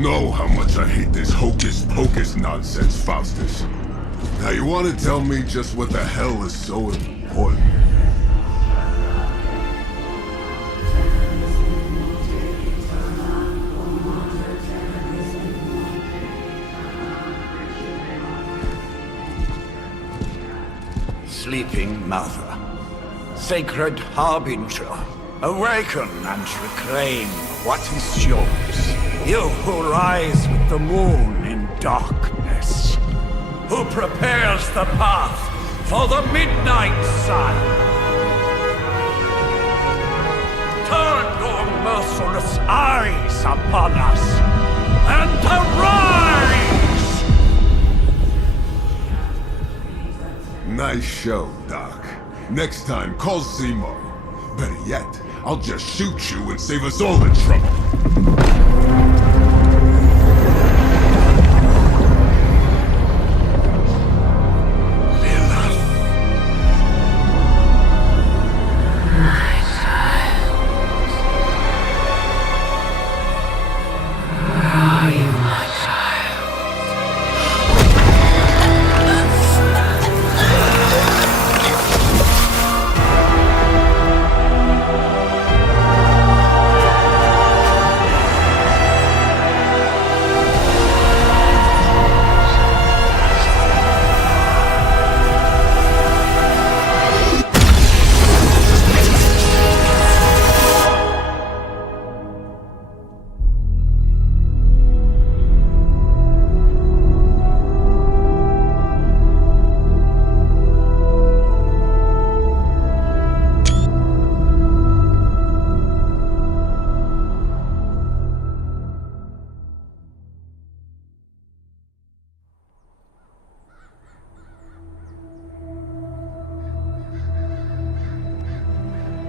know how much I hate this hocus-pocus nonsense, Faustus. Now you want to tell me just what the hell is so important? Sleeping Mother, sacred harbinger, awaken and reclaim what is yours. You who rise with the moon in darkness, who prepares the path for the midnight sun. Turn your merciless eyes upon us, and arise! Nice show, Doc. Next time, call Seymour. Better yet, I'll just shoot you and save us all the trouble.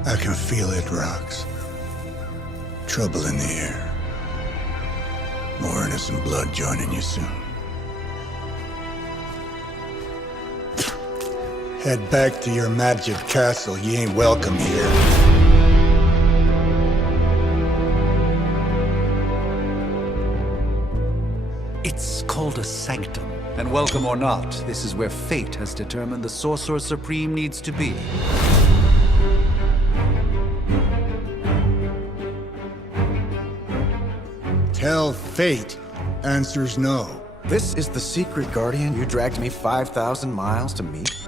I can feel it, Rox. Trouble in the air. More innocent blood joining you soon. Head back to your magic castle. You ain't welcome here. It's called a sanctum. And welcome or not, this is where fate has determined the Sorcerer Supreme needs to be. Tell fate. Answers no. This is the secret guardian you dragged me 5,000 miles to meet?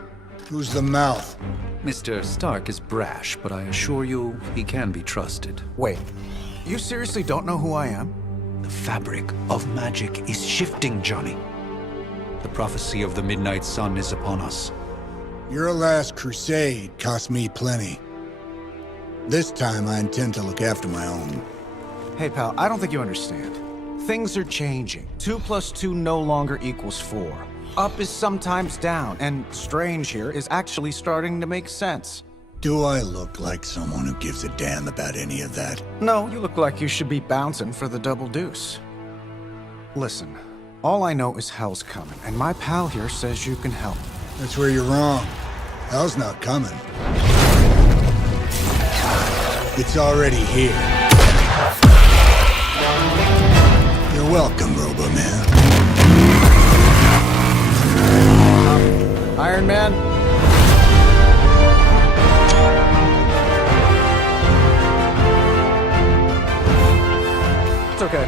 Who's the mouth? Mr. Stark is brash, but I assure you, he can be trusted. Wait, you seriously don't know who I am? The fabric of magic is shifting, Johnny. The prophecy of the Midnight Sun is upon us. Your last crusade cost me plenty. This time I intend to look after my own. Hey pal, I don't think you understand. Things are changing. 2 + 2 no longer equals 4. Up is sometimes down, and Strange here is actually starting to make sense. Do I look like someone who gives a damn about any of that? No, you look like you should be bouncing for the double deuce. Listen, all I know is hell's coming, and my pal here says you can help. That's where you're wrong. Hell's not coming. It's already here. You're welcome, Robo-Man. Iron Man? It's okay.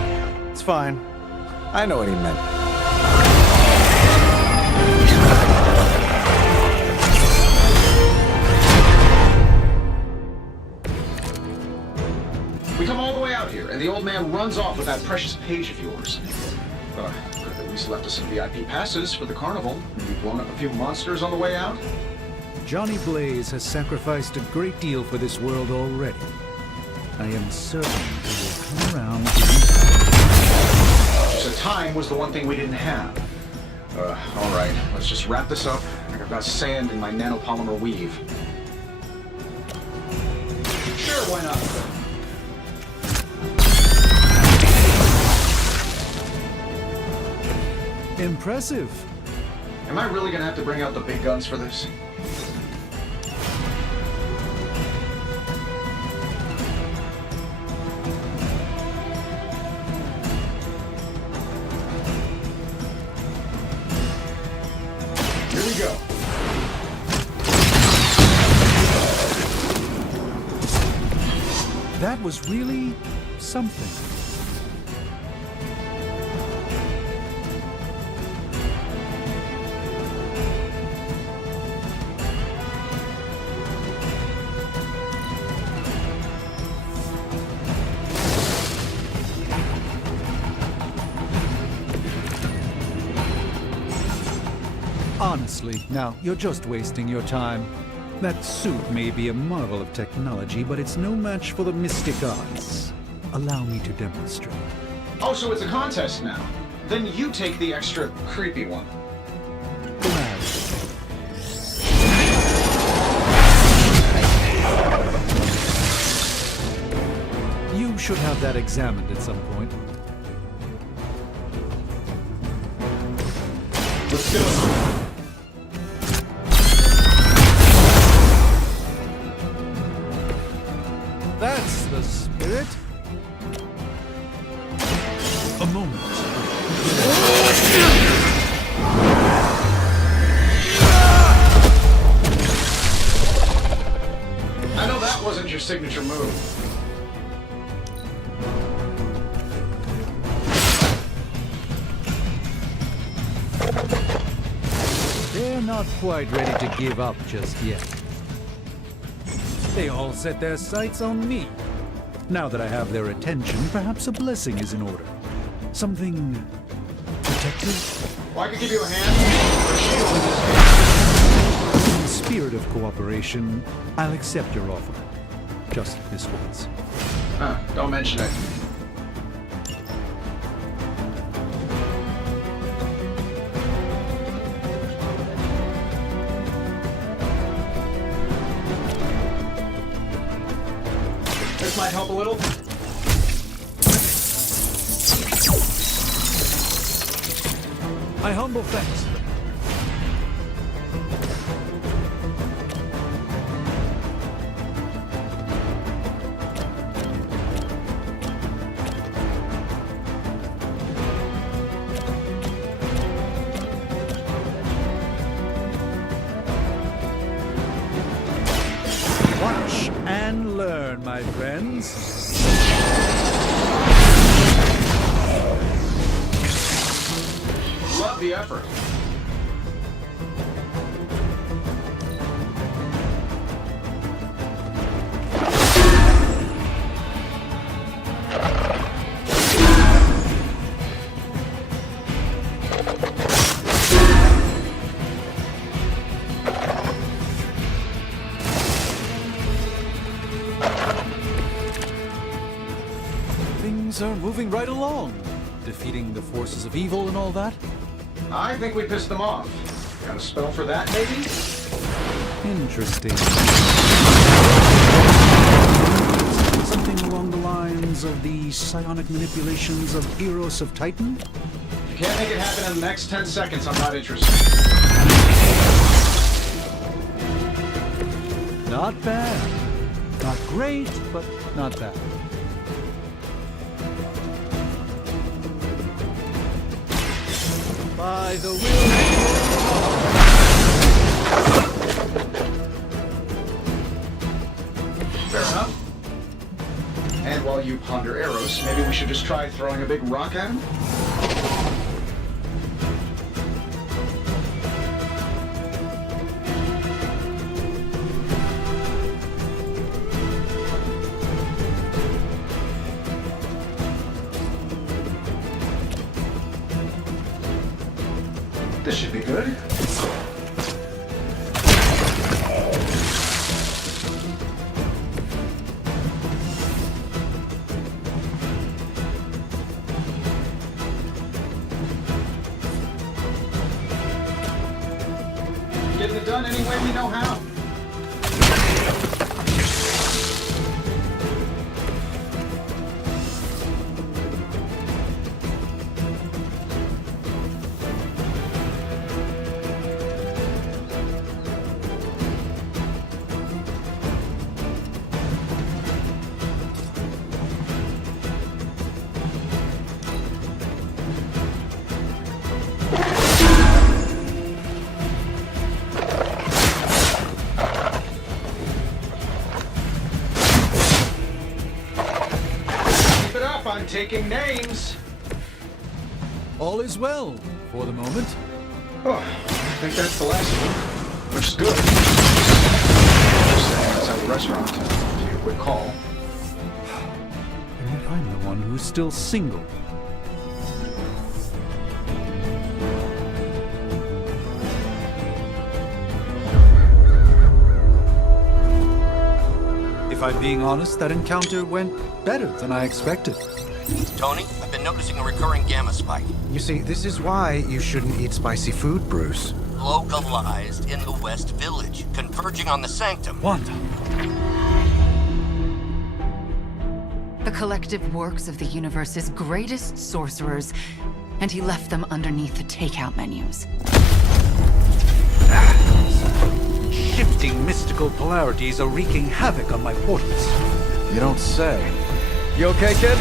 It's fine. I know what he meant. We come all the way out here, and the old man runs off with that precious page of yours. Could have at least left us some VIP passes for the carnival. Maybe blown up a few monsters on the way out. Johnny Blaze has sacrificed a great deal for this world already. I am certain he will come around. Just time was the one thing we didn't have. All right, let's just wrap this up. I've got sand in my nanopolymer weave. Sure, why not? Impressive. Am I really gonna have to bring out the big guns for this? That was really something. Honestly, now, you're just wasting your time. That suit may be a marvel of technology, but it's no match for the mystic arts. Allow me to demonstrate. Oh, so it's a contest now. Then you take the extra creepy one. Gladly. You should have that examined at some point. Let's do it. That's the spirit. A moment. I know that wasn't your signature move. They're not quite ready to give up just yet. They all set their sights on me. Now that I have their attention, perhaps a blessing is in order. Something protective? Well, I could give you a hand. Or a shield in this case. In the spirit of cooperation, I'll accept your offer. Just this once. Don't mention it. This might help a little. My humble thanks. Watch and learn, my friends. Love the effort. Things are moving right along. Defeating the forces of evil and all that. I think we pissed them off. Got a spell for that, maybe? Interesting. Something along the lines of the psionic manipulations of Eros of Titan? If you can't make it happen in the next 10 seconds, I'm not interested. Not bad. Not great, but not bad. By the will. Fair enough. And while you ponder arrows, maybe we should just try throwing a big rock at him? This should be good. Getting it done any way we know how. up on taking names. All is well for the moment. Oh, I think that's the last one, which is good. Just saying, outside the restaurant. Give you a quick call. And yet I'm the one who's still single. If I'm being honest, that encounter went better than I expected. Tony, I've been noticing a recurring gamma spike. You see, this is why you shouldn't eat spicy food, Bruce. Localized in the West Village, converging on the Sanctum. Wanda, The collective works of the universe's greatest sorcerers, and he left them underneath the takeout menus. shifting mystical polarities are wreaking havoc on my portals. You don't say. You okay, kid?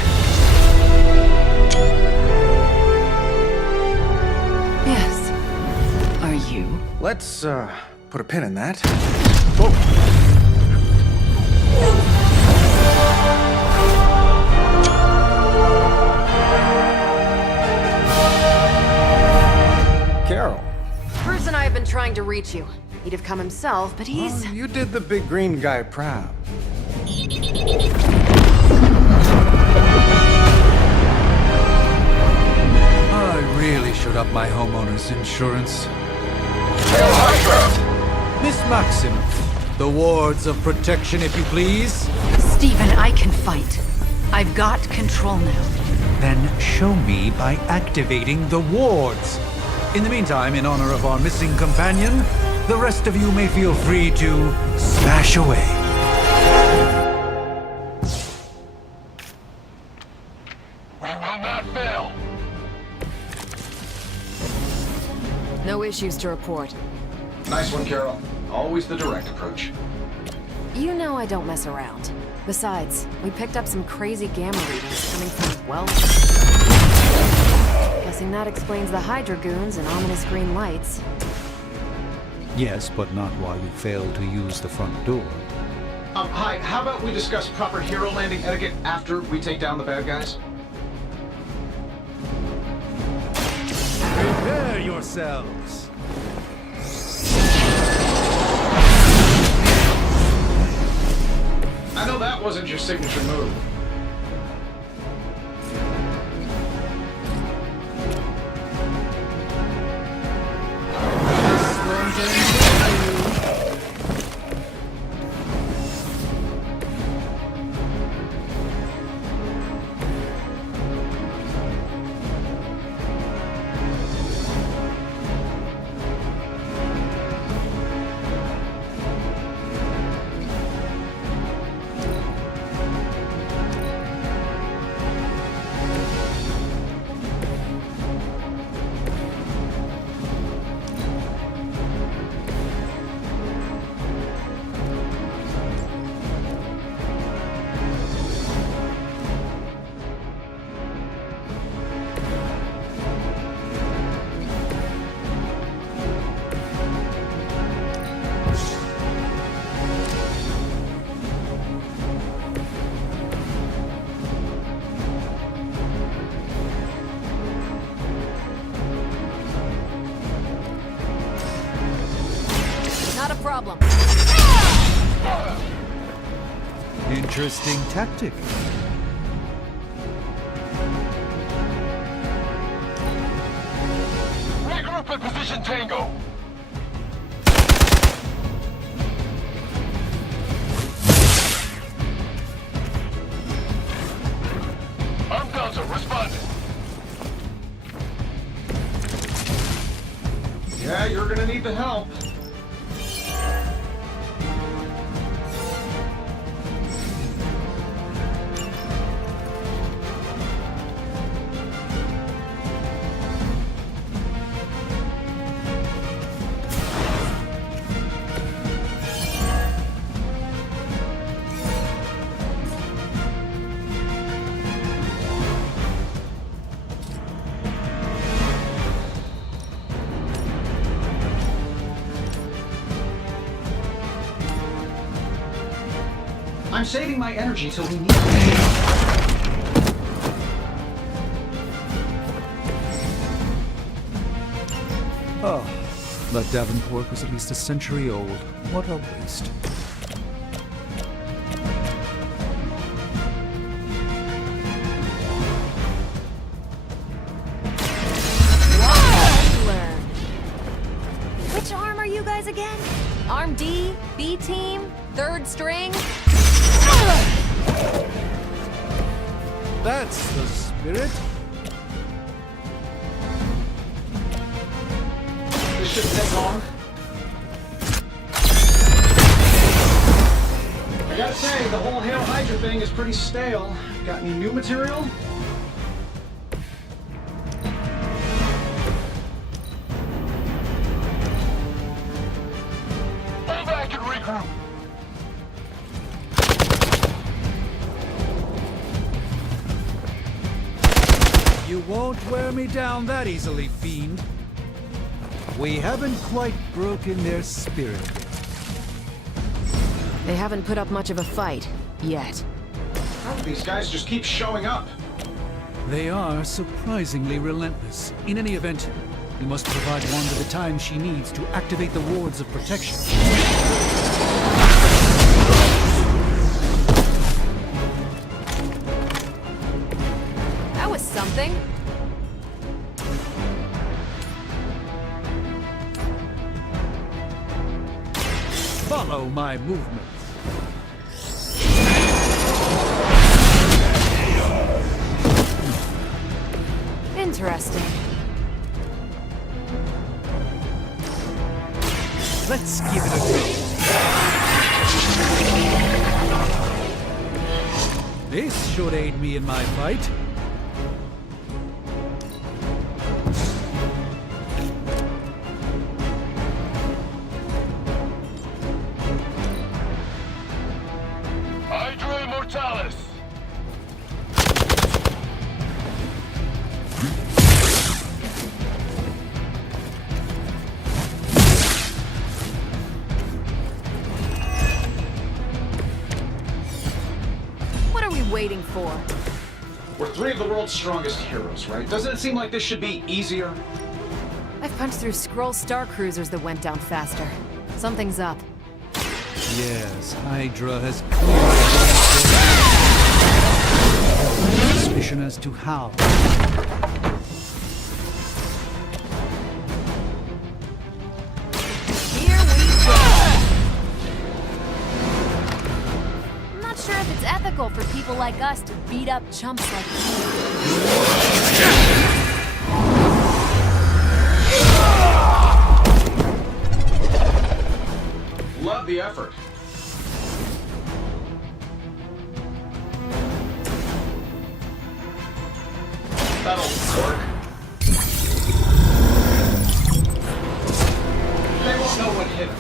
Yes. Are you? Let's, put a pin in that. Carol. Bruce and I have been trying to reach you. He'd have come himself, but he's... Oh, you did the big green guy proud. I really should up my homeowner's insurance. Miss Maximoff, the wards of protection, if you please. Stephen, I can fight. I've got control now. Then show me by activating the wards. In the meantime, in honor of our missing companion, the rest of you may feel free to smash away. We will not fail. No issues to report. Nice one, Carol. Always the direct approach. You know I don't mess around. Besides, we picked up some crazy gamma readings coming from, well... Guessing that explains the Hydra goons and ominous green lights. Yes, but not while you fail to use the front door. Hi, how about we discuss proper hero landing etiquette after we take down the bad guys? Prepare yourselves. I know that wasn't your signature move. Not a problem. Interesting tactic. Regroup at position Tango. I'm Delta, responding. Yeah, you're gonna need the help. I'm saving my energy till we need it. Oh, that Davenport was at least a century old. What a waste. Learn. Which arm are you guys again? Arm D, B team, third string? That's the spirit. This shouldn't take long. I gotta say, the whole Hail Hydra thing is pretty stale. Got any new material? Fall back and regroup. You won't wear me down that easily, fiend. We haven't quite broken their spirit yet. They haven't put up much of a fight. Yet. How do these guys just keep showing up? They are surprisingly relentless. In any event, we must provide Wanda the time she needs to activate the wards of protection. That was something. Follow my movements. Interesting. Let's give it a go. This should aid me in my fight. Hydra Immortalis. What are we waiting for? We're three of the world's strongest heroes, right? Doesn't it seem like this should be easier? I've punched through Skrull star cruisers that went down faster. Something's up. Yes, Hydra has clearly suspicion as to how. Here we go. I'm not sure if it's ethical for people like us to beat up chumps like you. Love the effort. That'll work. They won't know what hit them.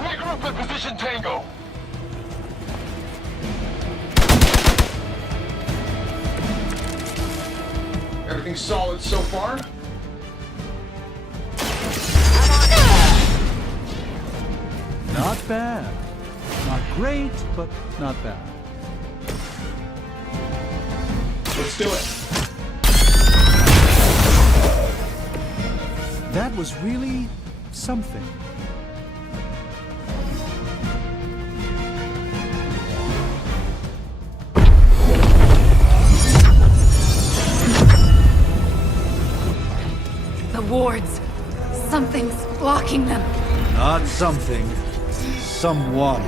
Regroup at position Tango. Everything solid so far? Not bad. Not great, but not bad. Let's do it. That was really something. The wards. Something's blocking them. Not something. Someone.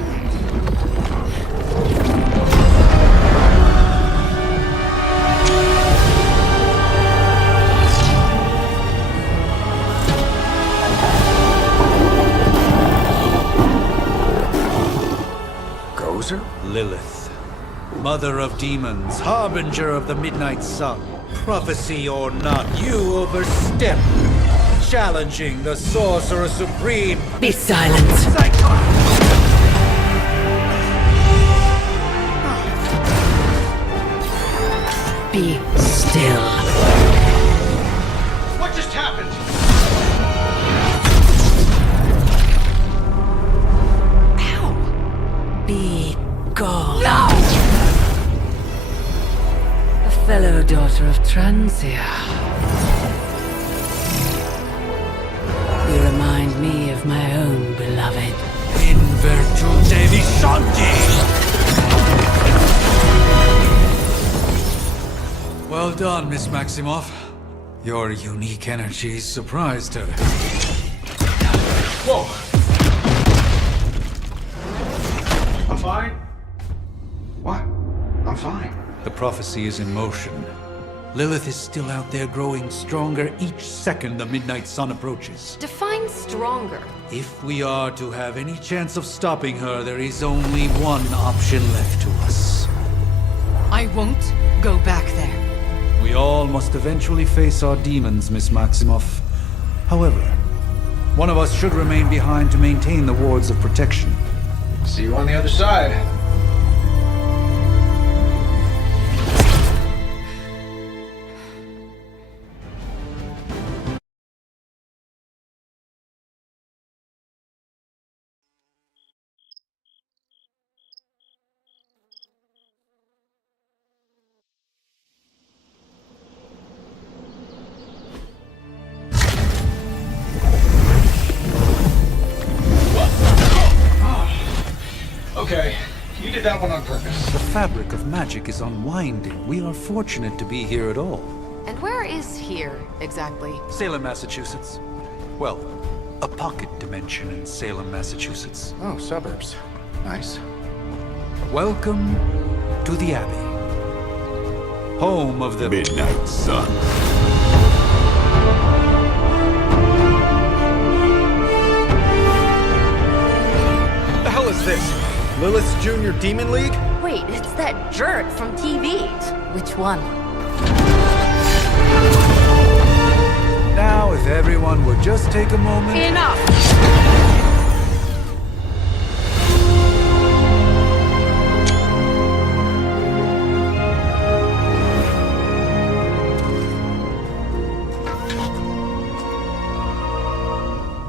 Gozer? Lilith. Mother of demons, harbinger of the midnight sun. Prophecy or not, you overstep. Challenging the Sorcerer Supreme. Be silent. Be still. What just happened? Ow! Gone. No! A fellow daughter of Transia. You remind me of my own beloved. In virtute vishanti! Well done, Miss Maximoff. Your unique energies surprised her. Whoa! I'm fine. What? I'm fine. The prophecy is in motion. Lilith is still out there growing stronger each second the midnight sun approaches. Define stronger. If we are to have any chance of stopping her, there is only one option left to us. I won't go back there. We all must eventually face our demons, Miss Maximoff. However, one of us should remain behind to maintain the wards of protection. See you on the other side. Okay, you did that one on purpose. The fabric of magic is unwinding. We are fortunate to be here at all. And where is here, exactly? Salem, Massachusetts. Well, a pocket dimension in Salem, Massachusetts. Oh, suburbs. Nice. Welcome to the Abbey. Home of the Midnight Sun. What the hell is this? Lilith's Junior Demon League? Wait, it's that jerk from TV. Which one? Now, if everyone would just take a moment... Enough!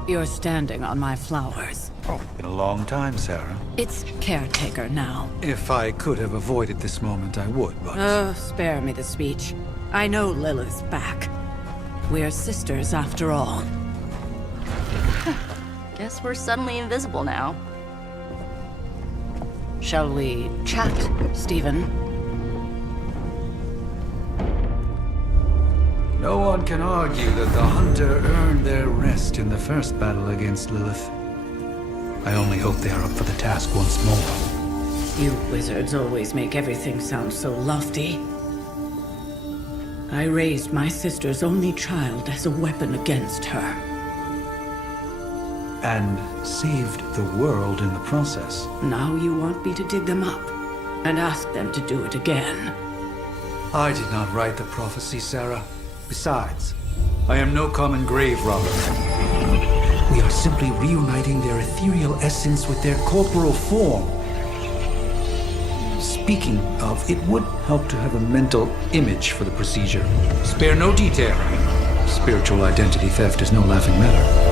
You're standing on my flowers. Oh, been a long time, Sarah. It's caretaker now. If I could have avoided this moment, I would, but... Oh, spare me the speech. I know Lilith's back. We're sisters after all. Guess we're suddenly invisible now. Shall we chat, Stephen? No one can argue that the Hunter earned their rest in the first battle against Lilith. I only hope they are up for the task once more. You wizards always make everything sound so lofty. I raised my sister's only child as a weapon against her. And saved the world in the process. Now you want me to dig them up and ask them to do it again. I did not write the prophecy, Sarah. Besides, I am no common grave robber. We are simply reuniting their ethereal essence with their corporal form. Speaking of, it would help to have a mental image for the procedure. Spare no detail. Spiritual identity theft is no laughing matter.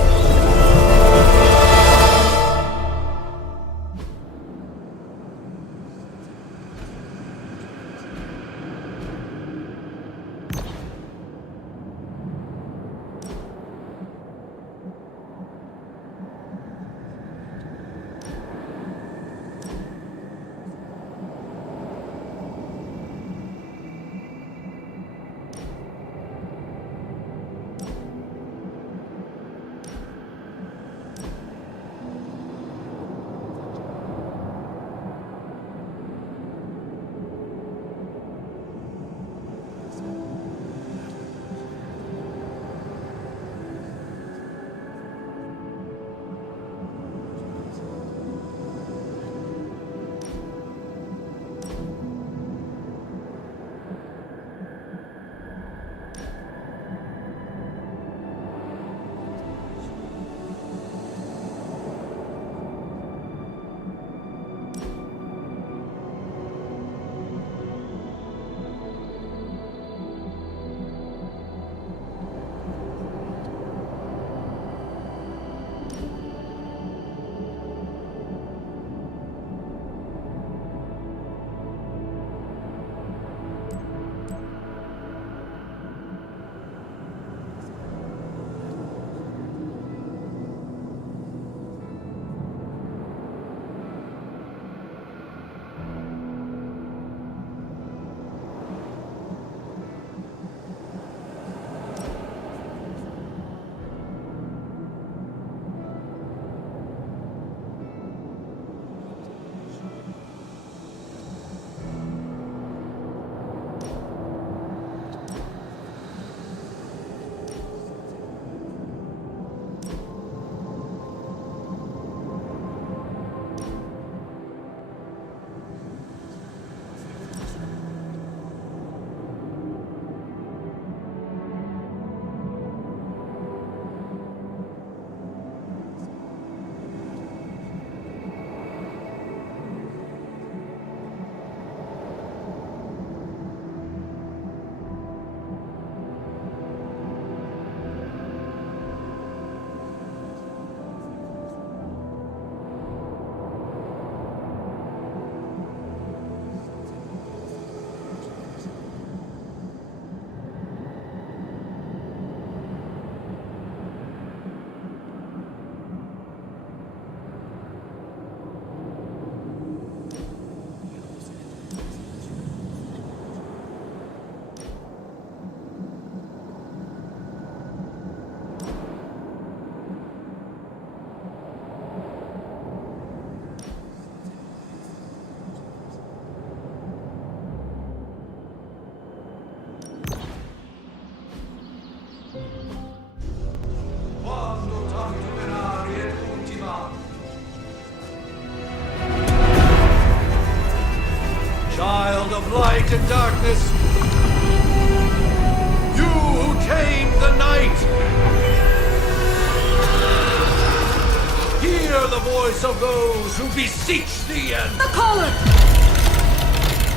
the voice of those who beseech thee and... The collar!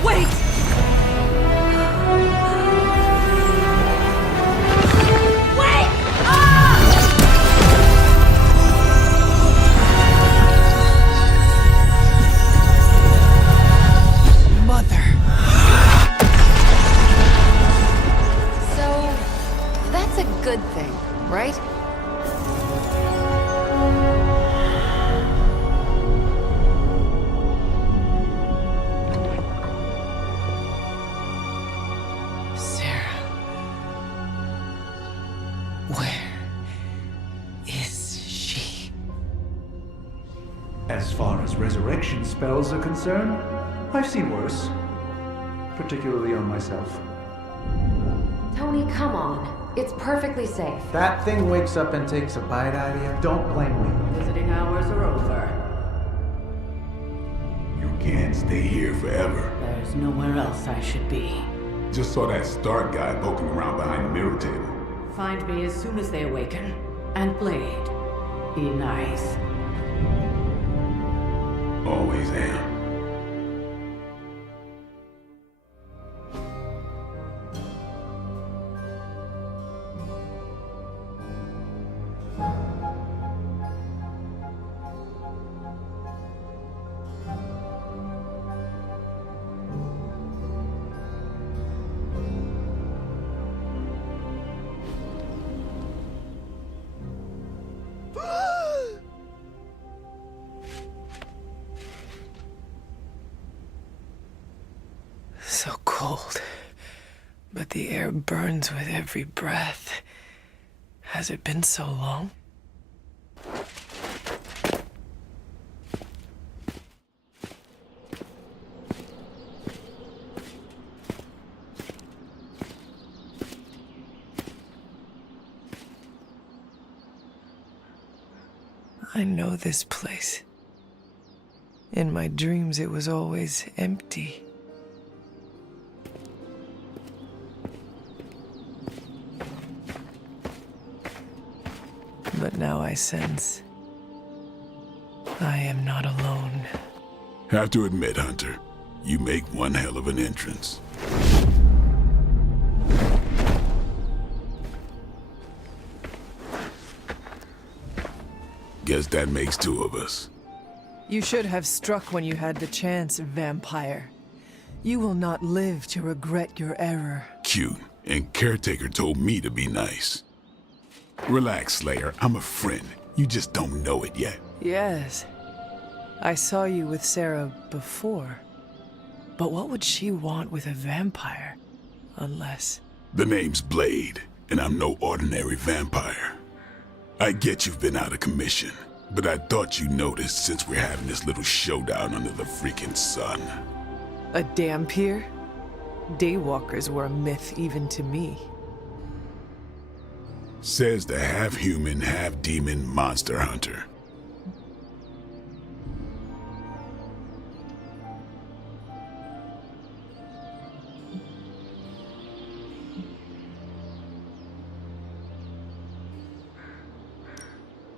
Wait! Wait! Mother. So, that's a good thing, right? Sarah. Where is she? As far as resurrection spells are concerned, I've seen worse. Particularly on myself. Tony, come on. It's perfectly safe. That thing wakes up and takes a bite out of you. Don't blame me. Visiting hours are over. You can't stay here forever. There's nowhere else I should be. Just saw that Stark guy poking around behind the mirror table. Find me as soon as they awaken. And Blade, be nice. Always am. So cold, but the air burns with every breath. Has it been so long? I know this place. In my dreams, it was always empty. But now I sense I am not alone. Have to admit, Hunter, you make one hell of an entrance. Guess that makes two of us. You should have struck when you had the chance, vampire. You will not live to regret your error. Cute, and Caretaker told me to be nice. Relax, Slayer. I'm a friend. You just don't know it yet. Yes. I saw you with Sarah before. But what would she want with a vampire? Unless... The name's Blade, and I'm no ordinary vampire. I get you've been out of commission, but I thought you noticed since we're having this little showdown under the freaking sun. A Dhampir? Daywalkers were a myth even to me. Says the half-human, half-demon monster hunter.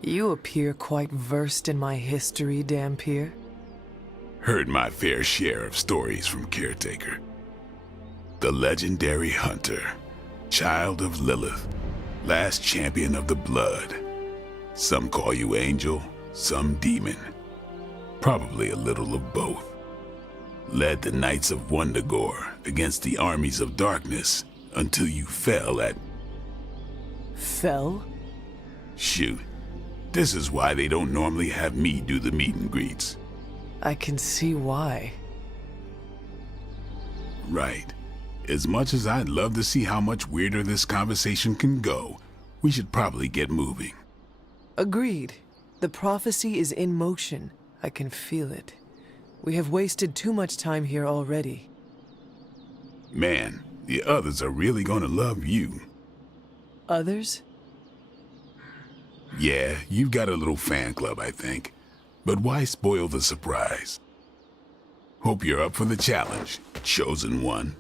You appear quite versed in my history, Dhampir. Heard my fair share of stories from Caretaker. The legendary hunter, child of Lilith, last champion of the blood. Some call you angel, some demon. Probably a little of both. Led the Knights of Wundagore against the armies of darkness until you fell at... Fell? Shoot. This is why they don't normally have me do the meet and greets. I can see why. Right. As much as I'd love to see how much weirder this conversation can go, we should probably get moving. Agreed. The prophecy is in motion. I can feel it. We have wasted too much time here already. Man, the others are really gonna love you. Others? Yeah, you've got a little fan club, I think. But why spoil the surprise? Hope you're up for the challenge, chosen one.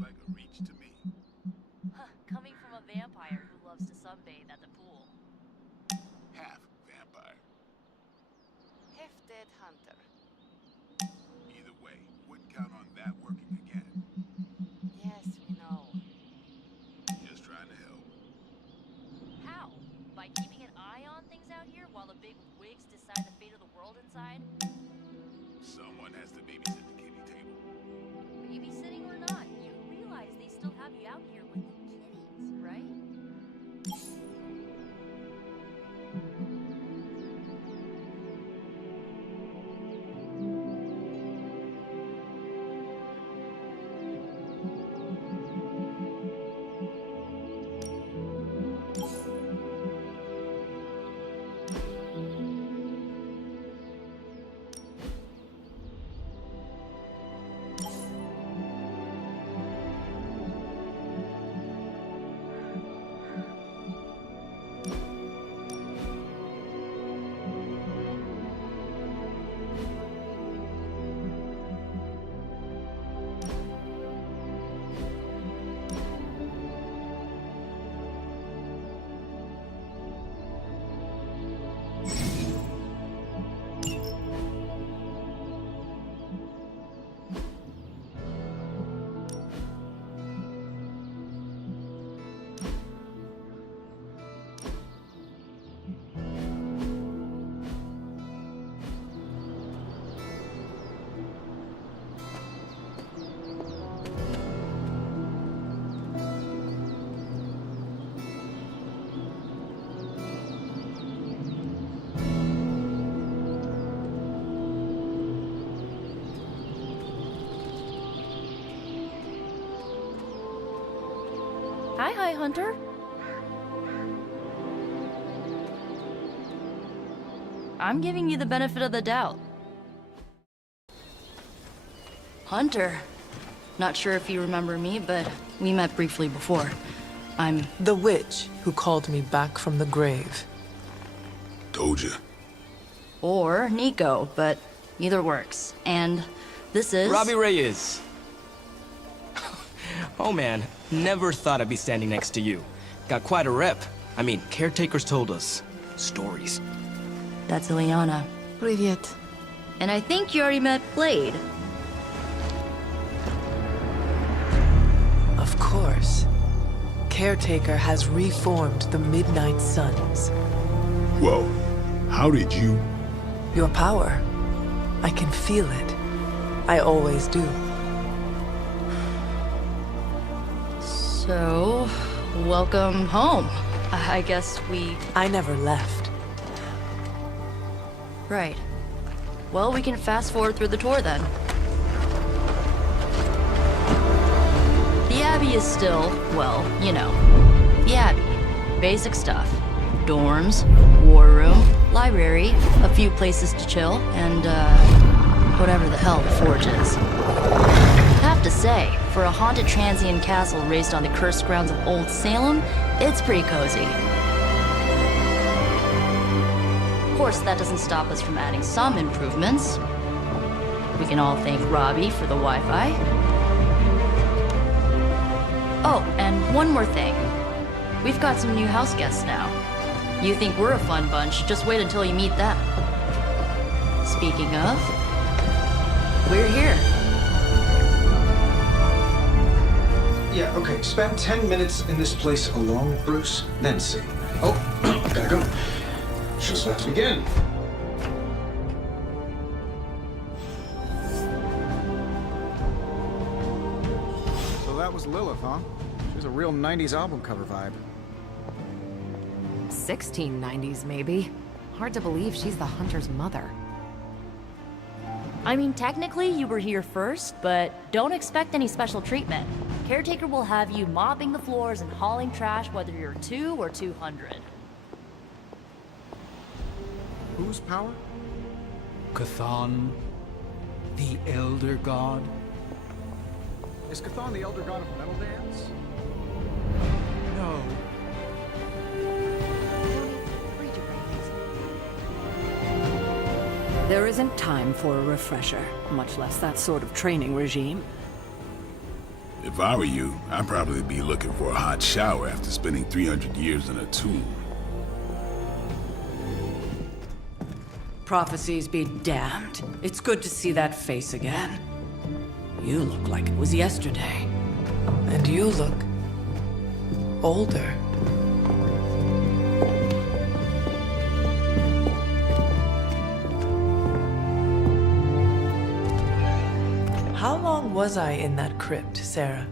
like a reach to me. Coming from a vampire who loves to sunbathe at the pool. Half vampire. Hefted Hunter. Either way, wouldn't count on that working again. Yes, we know. Just trying to help. How? By keeping an eye on things out here while the big wigs decide the fate of the world inside? Someone has to babysit the kitty table. Babysitting or not, you realize they still have you out here with the kitties, right? Hi, Hunter. I'm giving you the benefit of the doubt. Hunter. Not sure if you remember me, but we met briefly before. I'm The witch who called me back from the grave. Told ya. or Nico, but either works. And this is Robbie Reyes. Oh man, never thought I'd be standing next to you. Got quite a rep. I mean, caretakers told us stories. That's Ileana. Привет. And I think you already met Blade. Of course. Caretaker has reformed the Midnight Suns. Whoa. How did you... Your power. I can feel it. I always do. So, welcome home. I guess we... I never left. Right. Well, we can fast forward through the tour then. The Abbey is still, well, you know, the Abbey. Basic stuff. Dorms, war room, library, a few places to chill, and, whatever the hell the Forge is. Have to say, for a haunted transient castle raised on the cursed grounds of Old Salem, it's pretty cozy. Of course, that doesn't stop us from adding some improvements. We can all thank Robbie for the Wi-Fi. Oh, and one more thing. We've got some new house guests now. You think we're a fun bunch, just wait until you meet them. Speaking of, we're here. Yeah, okay. Spend 10 minutes in this place alone, Bruce, then see. Oh, gotta go. Show's about to begin. So that was Lilith, huh? She was a real 90s album cover vibe. 1690s, maybe. Hard to believe she's the Hunter's mother. I mean, technically you were here first, but don't expect any special treatment. Caretaker will have you mopping the floors and hauling trash whether you're 2 or 200. Whose power? Chthon, the Elder God. Is Chthon the Elder God of Metal Dance? No. There isn't time for a refresher, much less that sort of training regime. If If I were you, I'd probably be looking for a hot shower after spending 300 years in a tomb. Prophecies be damned. It's good to see that face again. You look like it was yesterday. And you look older. How long was I in that crypt, Sarah?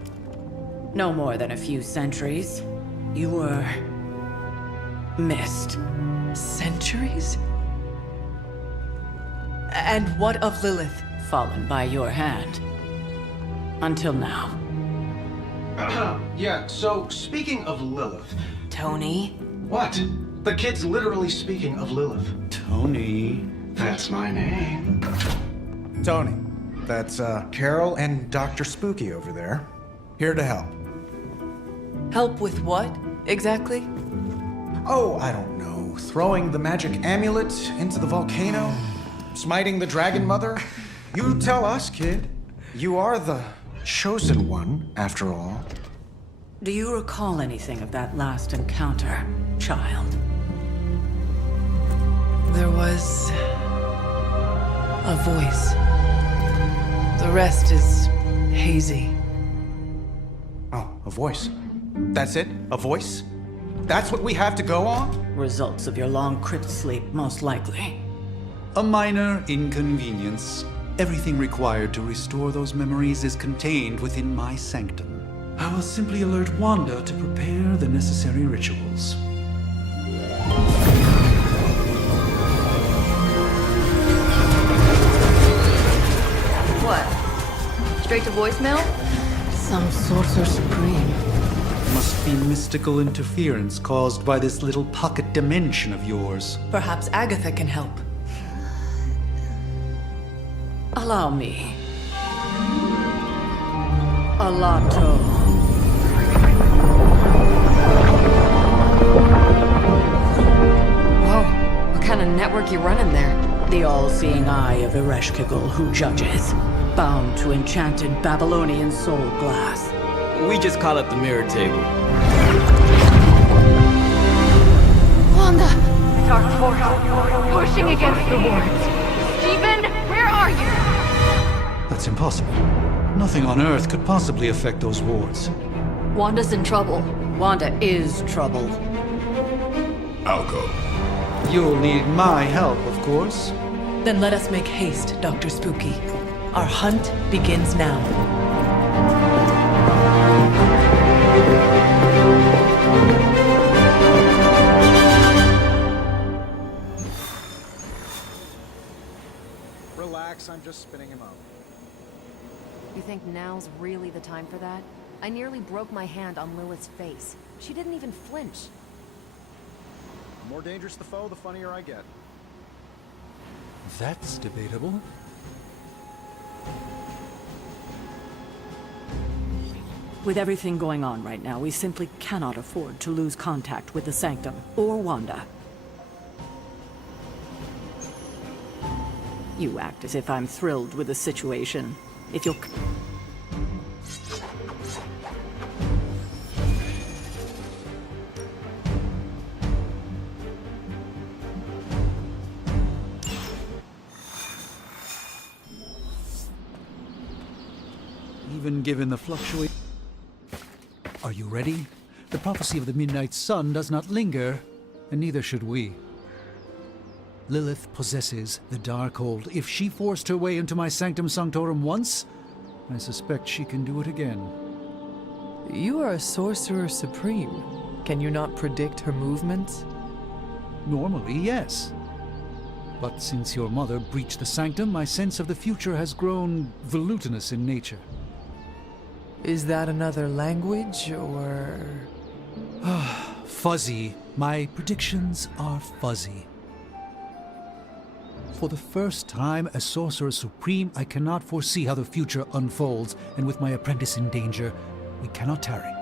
No more than a few centuries. You were... missed. Centuries? And what of Lilith? Fallen by your hand. Until now. Yeah, so speaking of Lilith... Tony? What? The kid's literally speaking of Lilith. Tony. That's my name. Tony, that's Carol and Dr. Spooky over there. Here to help. Help with what, exactly? Oh, I don't know. Throwing the magic amulet into the volcano? Smiting the Dragon Mother? You tell us, kid. You are the chosen one, after all. Do you recall anything of that last encounter, child? There was... a voice. The rest is hazy. Oh, a voice. That's it? A voice? That's what we have to go on? Results of your long crypt sleep, most likely. A minor inconvenience. Everything required to restore those memories is contained within my sanctum. I will simply alert Wanda to prepare the necessary rituals. What? Straight to voicemail? Some Sorcerer Supreme. Must be mystical interference caused by this little pocket dimension of yours. Perhaps Agatha can help. Allow me. Alato. Whoa, what kind of network you running there? The all-seeing eye of Ereshkigal who judges, bound to enchanted Babylonian soul glass. We just call it the mirror table. Wanda! Dark force, pushing against the wards. Stephen, where are you? That's impossible. Nothing on Earth could possibly affect those wards. Wanda's in trouble. Wanda is trouble. I'll go. You'll need my help, of course. Then let us make haste, Dr. Spooky. Our hunt begins now. Relax, I'm just spinning him up. You think now's really the time for that? I nearly broke my hand on Lilith's face. She didn't even flinch. The more dangerous the foe, the funnier I get. That's debatable. With everything going on right now, we simply cannot afford to lose contact with the Sanctum or Wanda. You act as if I'm thrilled with the situation. If you'll... Even given the fluctuation... Are you ready? The prophecy of the Midnight Sun does not linger, and neither should we. Lilith possesses the Darkhold. If she forced her way into my Sanctum Sanctorum once, I suspect she can do it again. You are a Sorcerer Supreme. Can you not predict her movements? Normally, yes. But since your mother breached the Sanctum, my sense of the future has grown volutinous in nature. Is that another language, or...? Fuzzy. My predictions are fuzzy. For the first time as Sorcerer Supreme, I cannot foresee how the future unfolds, and with my apprentice in danger, we cannot tarry.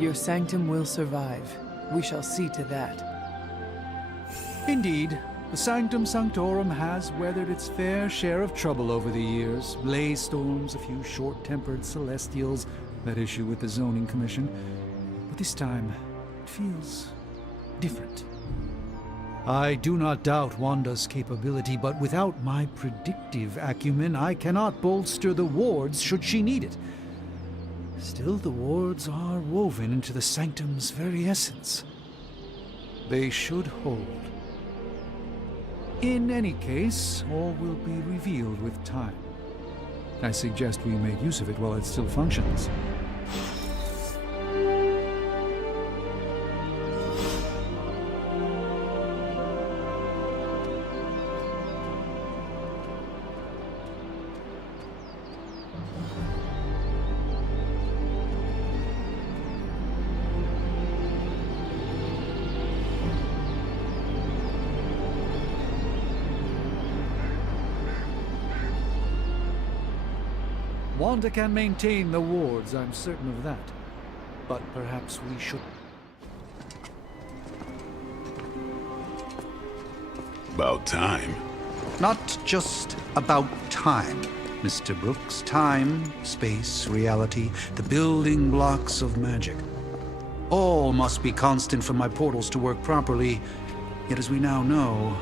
Your sanctum will survive. We shall see to that. Indeed, the Sanctum Sanctorum has weathered its fair share of trouble over the years. Blaze storms, a few short-tempered celestials that issue with the Zoning Commission. But this time, it feels different. I do not doubt Wanda's capability, but without my predictive acumen, I cannot bolster the wards should she need it. Still, the wards are woven into the Sanctum's very essence. They should hold. In any case, all will be revealed with time. I suggest we make use of it while it still functions. Wanda can maintain the wards, I'm certain of that. But perhaps we should... About time. Not just about time, Mr. Brooks. Time, space, reality, the building blocks of magic. All must be constant for my portals to work properly. Yet as we now know,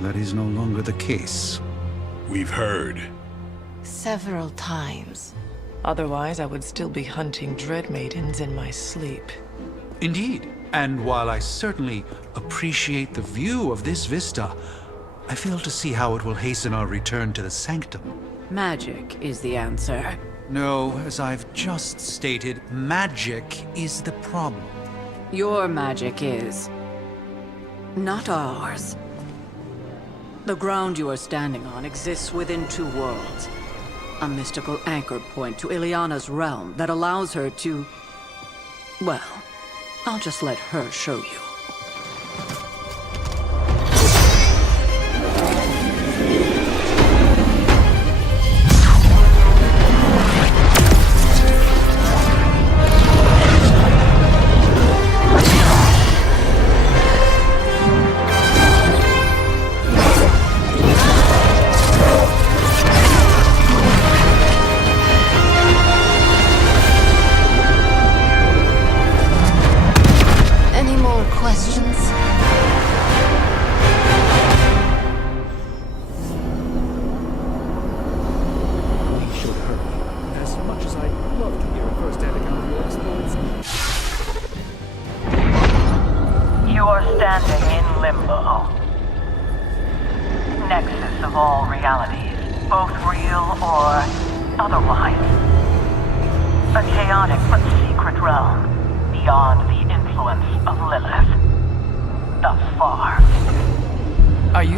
that is no longer the case. We've heard. Several times. Otherwise, I would still be hunting Dread Maidens in my sleep. Indeed. And while I certainly appreciate the view of this vista, I fail to see how it will hasten our return to the Sanctum. Magic is the answer. No, as I've just stated, magic is the problem. Your magic is... not ours. The ground you are standing on exists within two worlds. A mystical anchor point to Ileana's realm that allows her to... well, I'll just let her show you.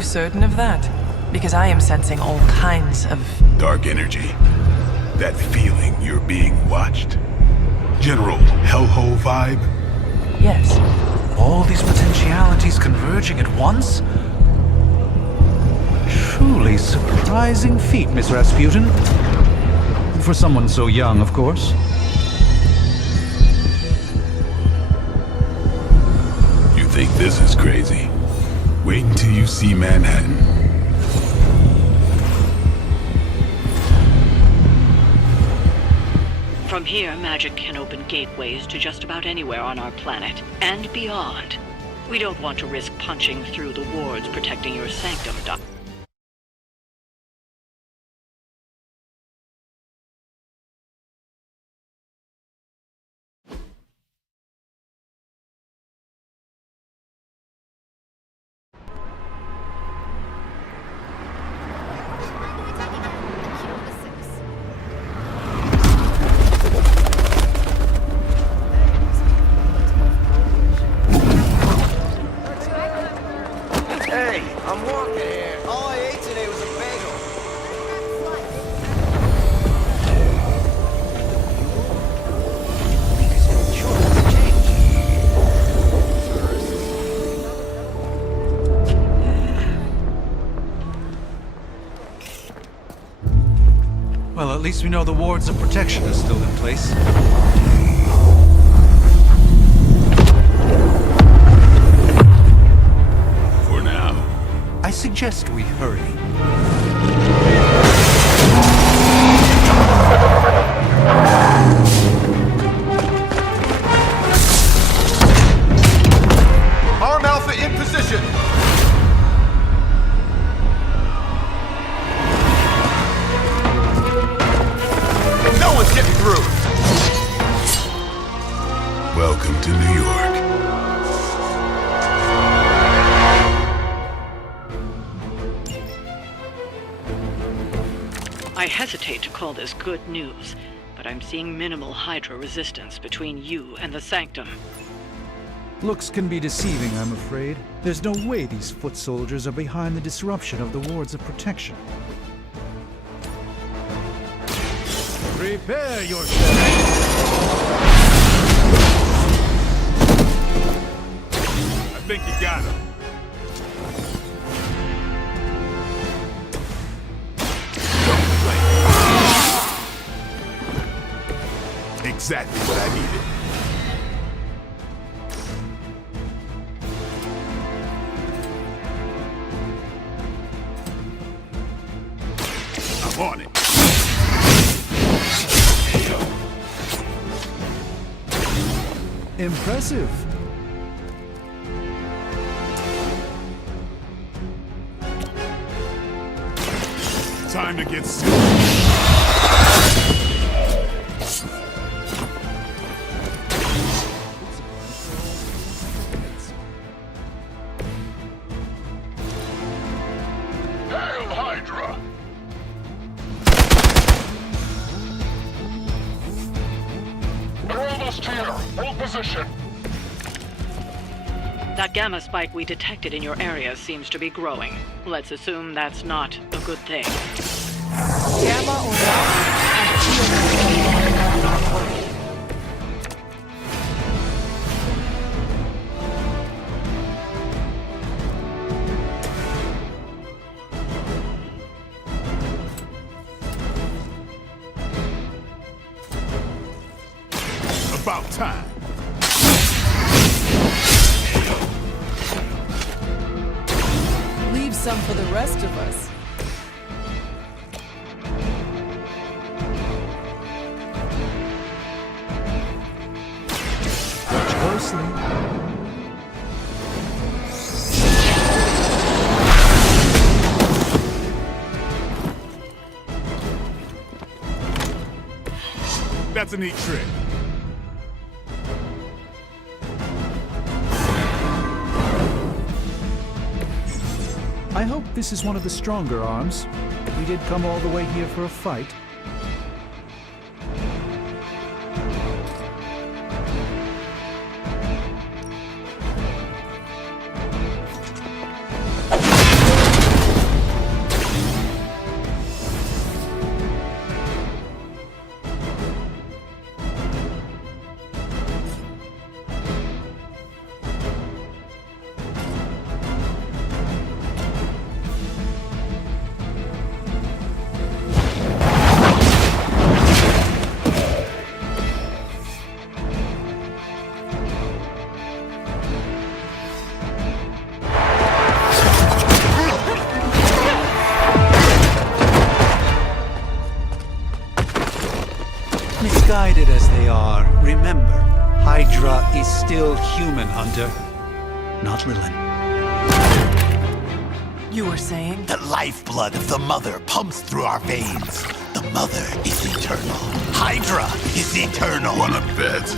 Certain of that? Because I am sensing all kinds of... dark energy. That feeling you're being watched. General hellhole vibe. Yes. All these potentialities converging at once? Truly surprising feat, Miss Rasputin. For someone so young, of course. You think this is crazy? Wait until you see Manhattan. From here, magic can open gateways to just about anywhere on our planet, and beyond. We don't want to risk punching through the wards protecting your sanctum, Doc. Well, at least we know the wards of protection are still in place. suggest we hurry. Arm Alpha in position! No one's getting through! Welcome to New York. I hesitate to call this good news, but I'm seeing minimal Hydra resistance between you and the Sanctum. Looks can be deceiving, I'm afraid. There's no way these foot soldiers are behind the disruption of the wards of protection. Prepare yourself! I think you got him. Exactly what I needed. I'm on it. Impressive. Time to get serious. Hail Hydra! We're almost here. Hold position. That gamma spike we detected in your area seems to be growing. Let's assume that's not a good thing. Gamma About time. leave some for the rest of us. Watch closely. That's a neat trick. I hope this is one of the stronger arms. We did come all the way here for a fight. Misguided as they are, remember, Hydra is still human, Hunter. Not Lilin. You were saying? The lifeblood of the Mother pumps through our veins. The Mother is eternal. Hydra is eternal. Wanna bet?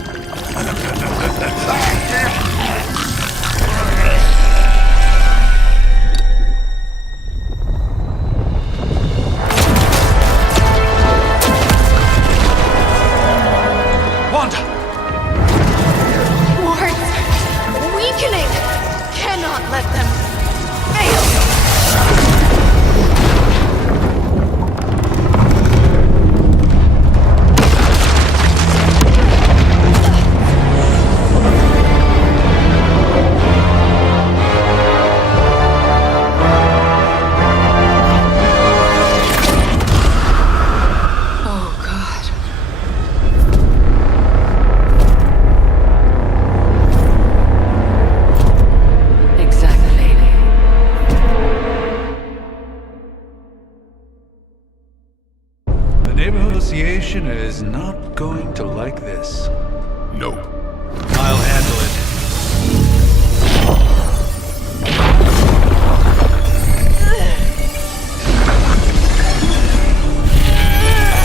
Exactly. Jaina is not going to like this. No. I'll handle it.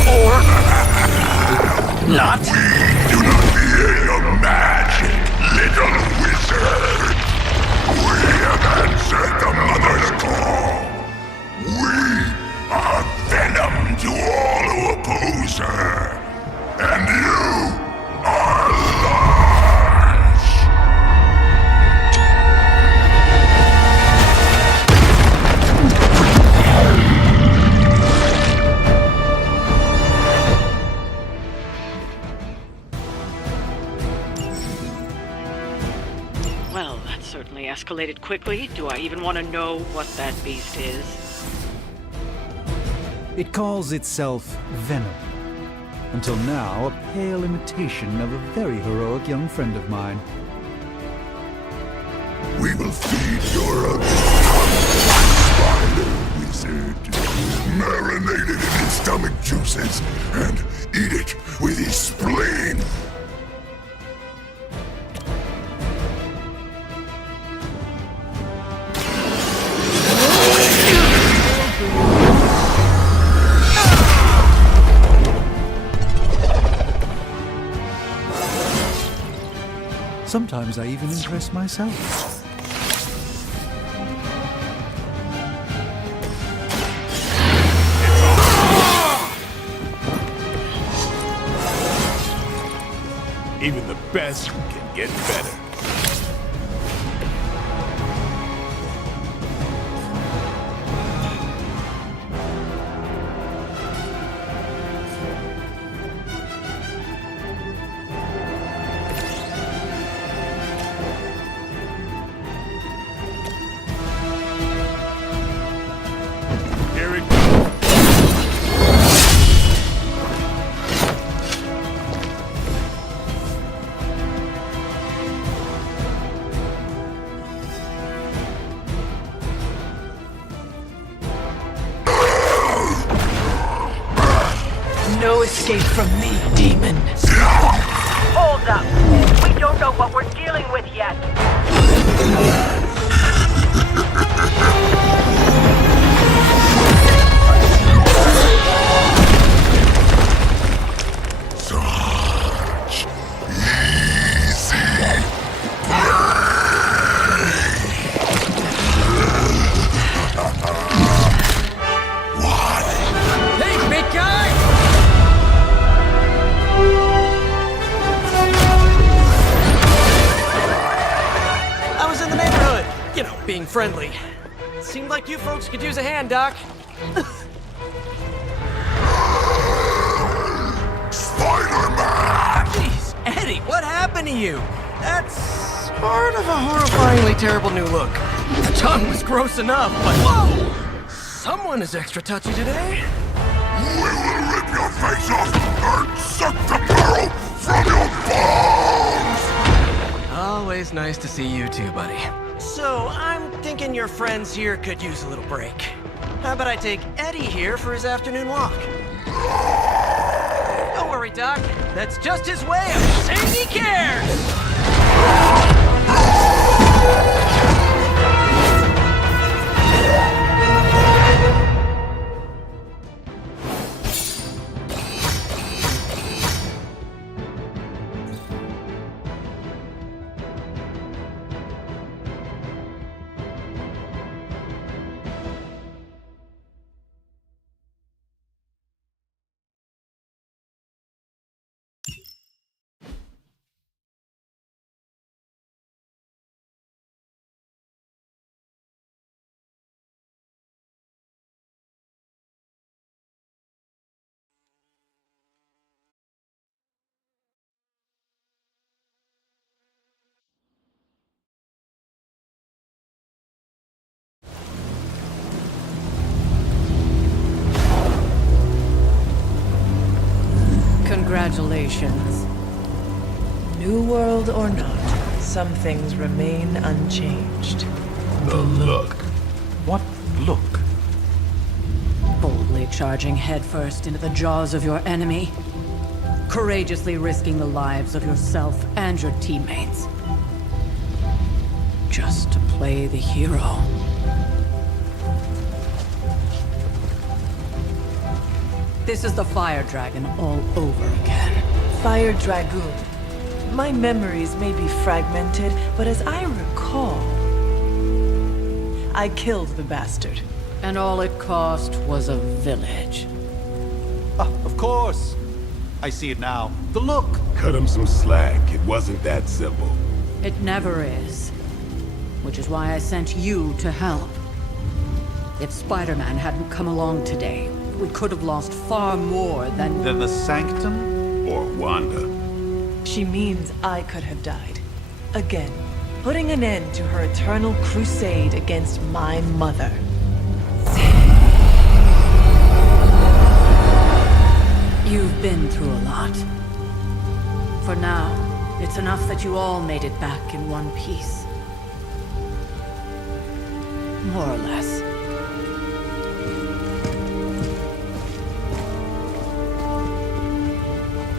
Or not. Do not fear your magic, little wizard. We have answered the Mother's call. We are venom to all who oppose her. And you are large. Well, that certainly escalated quickly. Do I even want to know what that beast is? It calls itself Venom. Until now, a pale imitation of a very heroic young friend of mine. We will feed your ugly spider wizard, marinated in his stomach juices, and eat it with his spleen. Sometimes I even impress myself. Even the best can get better. Here it goes. No escape from me, demon. Hold up. We don't know what we're dealing with yet. Such easy Hey, big guy! I was in the neighborhood. You know, being friendly. Seemed like you folks could use a hand, Doc. Spider-Man! Jeez, Eddie, what happened to you? That's sort of a horrifyingly terrible new look. The tongue was gross enough, but whoa! Someone is extra touchy today. We will rip your face off and suck the marrow from your bones! Always nice to see you too, buddy. So, I'm thinking your friends here could use a little break. How about I take Eddie here for his afternoon walk? Don't worry, Doc. That's just his way of saying he cares! Congratulations. New world or not, some things remain unchanged. The look. What look? Boldly charging headfirst into the jaws of your enemy. courageously risking the lives of yourself and your teammates. Just to play the hero. This is the Fire Dragon all over again. Fire Dragoon. My memories may be fragmented, but as I recall, I killed the bastard. And all it cost was a village. Of course. I see it now. The look. Cut him some slack. It wasn't that simple. It never is. Which is why I sent you to help. If Spider-Man hadn't come along today, we could have lost far more than... Than the Sanctum? Or Wanda. She means I could have died. Again, putting an end to her eternal crusade against my mother. You've been through a lot. For now, it's enough that you all made it back in one piece. More or less.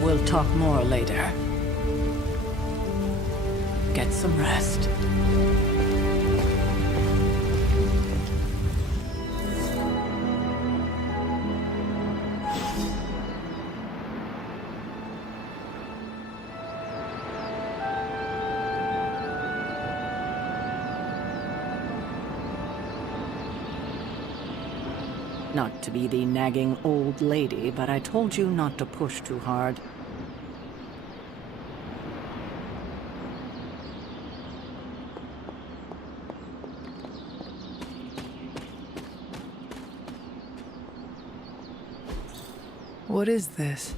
We'll talk more later. Get some rest. Not to be the nagging old lady, but I told you not to push too hard. What is this?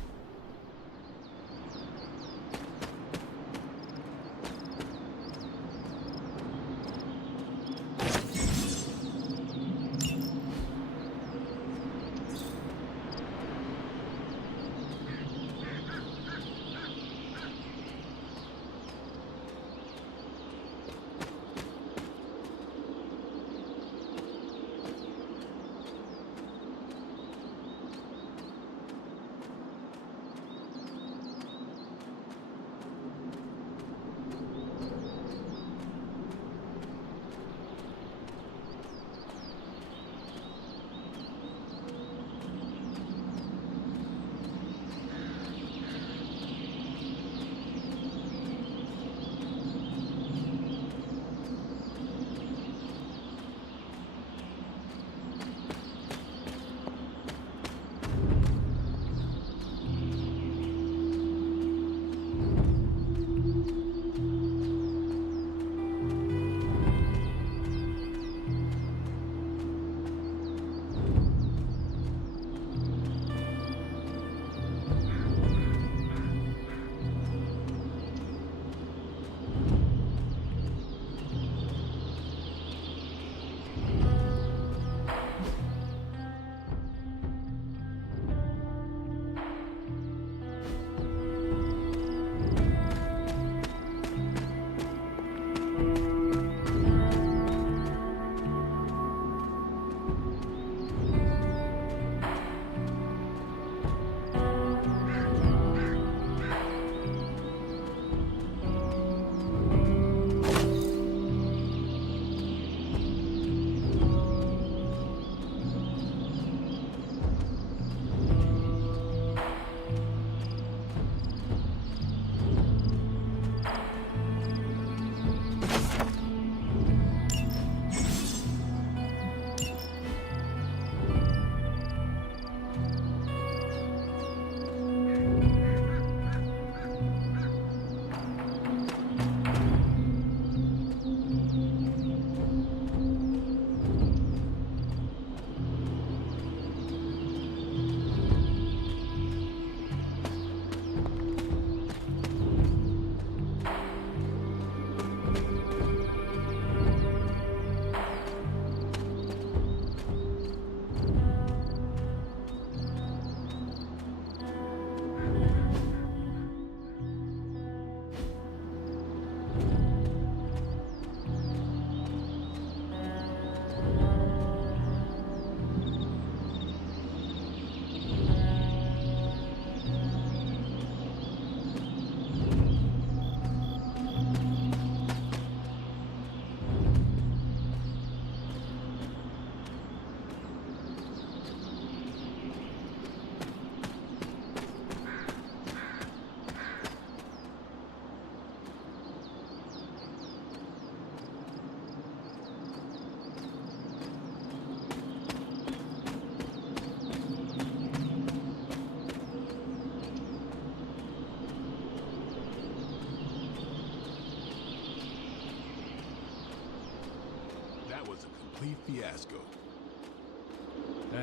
complete fiasco.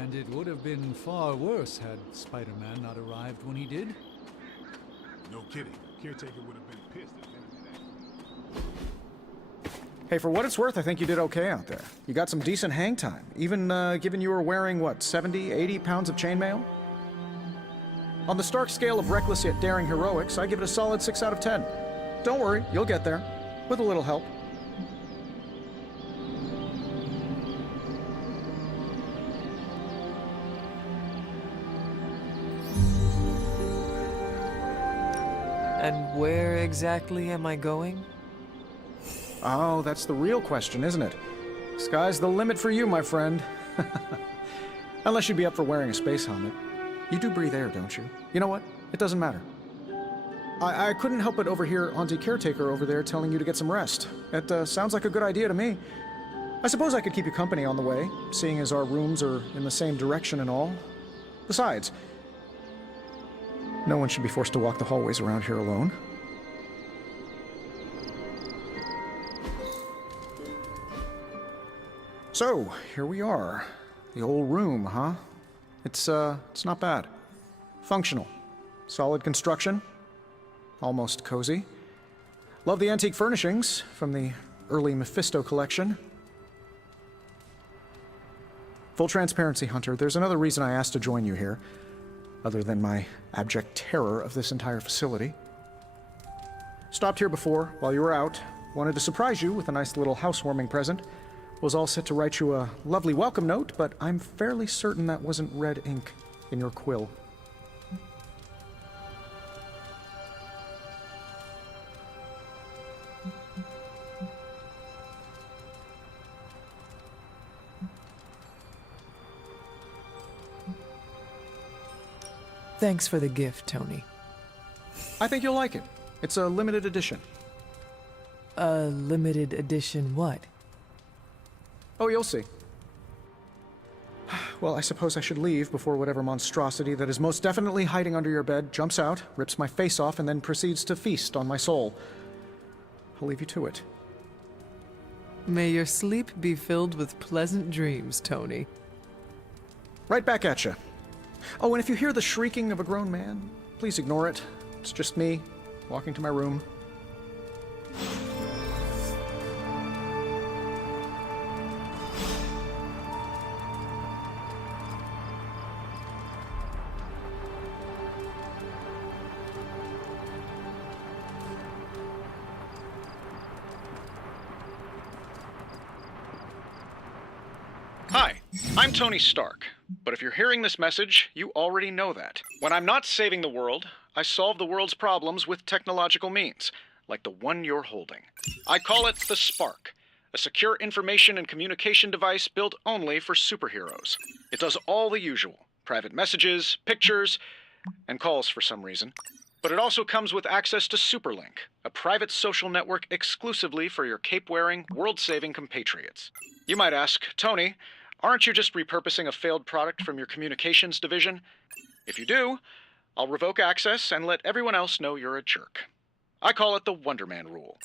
And it would have been far worse had Spider-Man not arrived when he did. No kidding. Caretaker would have been pissed if Hey, for what it's worth, I think you did okay out there. You got some decent hang time, even given you were wearing, what, 70, 80 pounds of chainmail? On the Stark scale of reckless yet daring heroics, I give it a solid 6 out of 10. Don't worry, you'll get there. With a little help. And where exactly am I going? Oh, that's the real question, isn't it? Sky's the limit for you, my friend. Unless you'd be up for wearing a space helmet. You do breathe air, don't you? You know what? It doesn't matter. I couldn't help but overhear Auntie Caretaker over there telling you to get some rest. It sounds like a good idea to me. I suppose I could keep you company on the way, seeing as our rooms are in the same direction and all. Besides, no one should be forced to walk the hallways around here alone. So, here we are. The old room, huh? It's not bad. Functional. Solid construction. Almost cozy. Love the antique furnishings from the early Mephisto collection. Full transparency, Hunter, there's another reason I asked to join you here, other than my abject terror of this entire facility. Stopped here before, while you were out. Wanted to surprise you with a nice little housewarming present. Was all set to write you a lovely welcome note, but I'm fairly certain that wasn't red ink in your quill. Thanks for the gift, Tony. I think you'll like it. It's a limited edition. A limited edition what? Oh, you'll see. Well, I suppose I should leave before whatever monstrosity that is most definitely hiding under your bed jumps out, rips my face off, and then proceeds to feast on my soul. I'll leave you to it. May your sleep be filled with pleasant dreams, Tony. Right back at you. Oh, and if you hear the shrieking of a grown man, please ignore it. It's just me, walking to my room. Hi, I'm Tony Stark, but if you're hearing this message, you already know that. When I'm not saving the world, I solve the world's problems with technological means, like the one you're holding. I call it the Spark, a secure information and communication device built only for superheroes. It does all the usual, private messages, pictures, and calls for some reason. But it also comes with access to Superlink, a private social network exclusively for your cape-wearing, world-saving compatriots. You might ask, Tony, aren't you just repurposing a failed product from your communications division? If you do, I'll revoke access and let everyone else know you're a jerk. I call it the Wonder Man rule.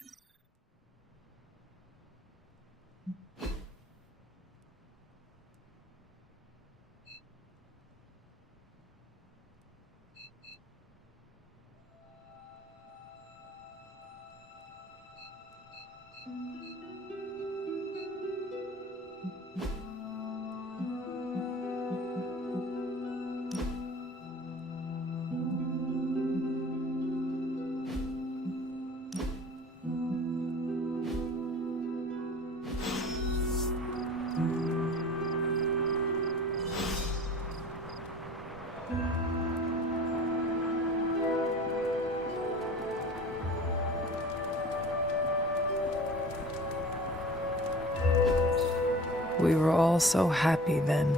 We were all so happy then.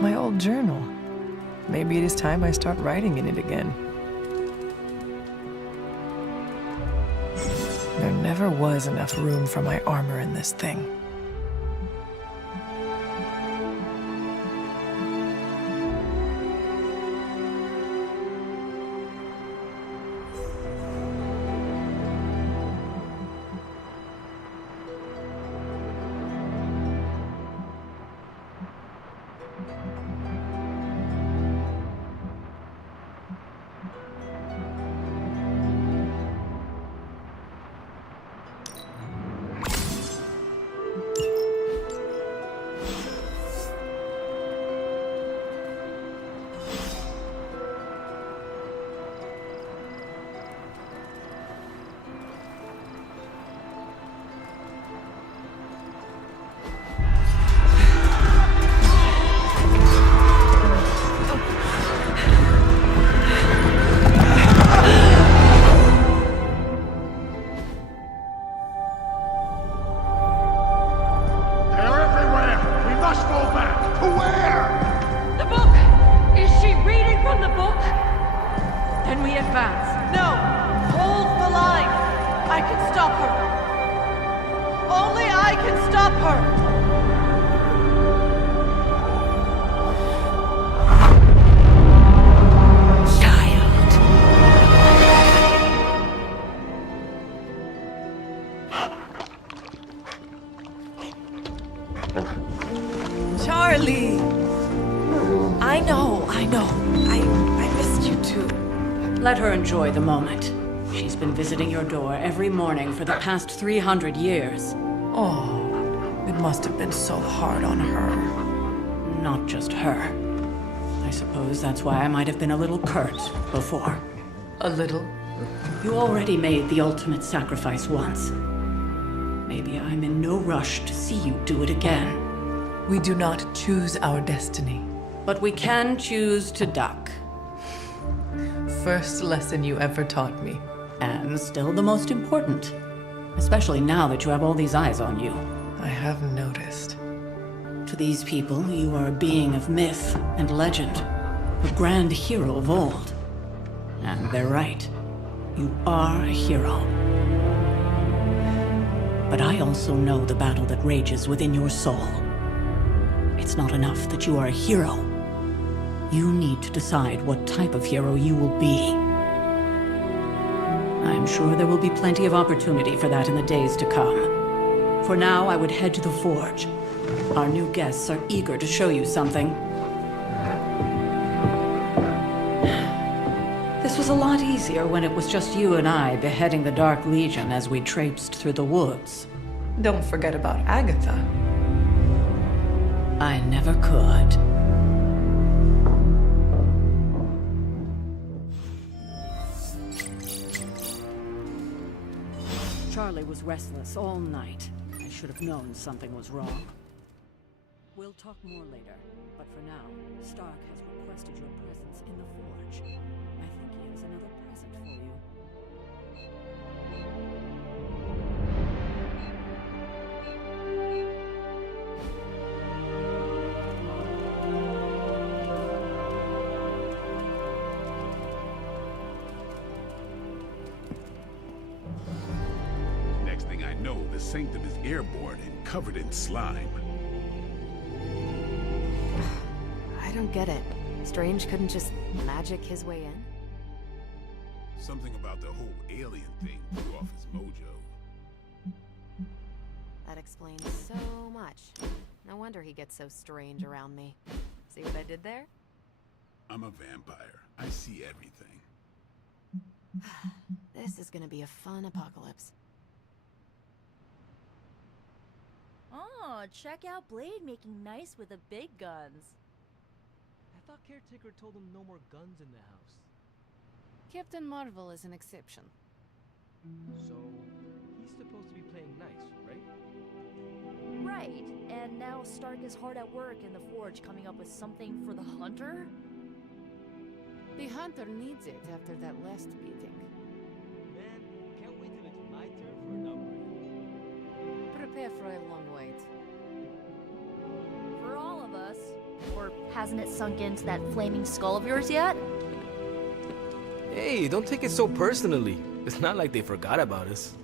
My old journal. Maybe it is time I start writing in it again. There never was enough room for my armor in this thing. Where? The book! Is she reading from the book? Then we advance. No! Hold the line! I can stop her! Only I can stop her! Charlie! I know. I missed you too. Let her enjoy the moment. She's been visiting your door every morning for the past 300 years. Oh, it must have been so hard on her. Not just her. I suppose that's why I might have been a little curt before. A little? You already made the ultimate sacrifice once. Maybe I'm in no rush to see you do it again. We do not choose our destiny. But we can choose to duck. First lesson you ever taught me. And still the most important. Especially now that you have all these eyes on you. I have noticed. To these people, you are a being of myth and legend. A grand hero of old. And they're right. You are a hero. But I also know the battle that rages within your soul. It's not enough that you are a hero. You need to decide what type of hero you will be. I'm sure there will be plenty of opportunity for that in the days to come. For now, I would head to the Forge. Our new guests are eager to show you something. This was a lot easier when it was just you and I beheading the Dark Legion as we traipsed through the woods. Don't forget about Agatha. I never could. Charlie was restless all night. I should have known something was wrong. We'll talk more later, but for now, Stark has requested your presence in the Forge. I think he has another present for you. Next thing I know, the Sanctum is airborne and covered in slime. I don't get it. Strange couldn't just magic his way in? Something about the whole alien thing threw off his mojo. That explains so much. No wonder he gets so strange around me. See what I did there? I'm a vampire. I see everything. This is gonna be a fun apocalypse. Oh, check out Blade making nice with the big guns. I thought Caretaker told him no more guns in the house. Captain Marvel is an exception. So, he's supposed to be playing nice, right? Right, and now Stark is hard at work in the Forge coming up with something for the Hunter? The Hunter needs it after that last beating. Man, can't wait till it's my turn for an upgrade. Prepare for a long wait. For all of us. Or hasn't it sunk into that flaming skull of yours yet? Hey, don't take it so personally. It's not like they forgot about us.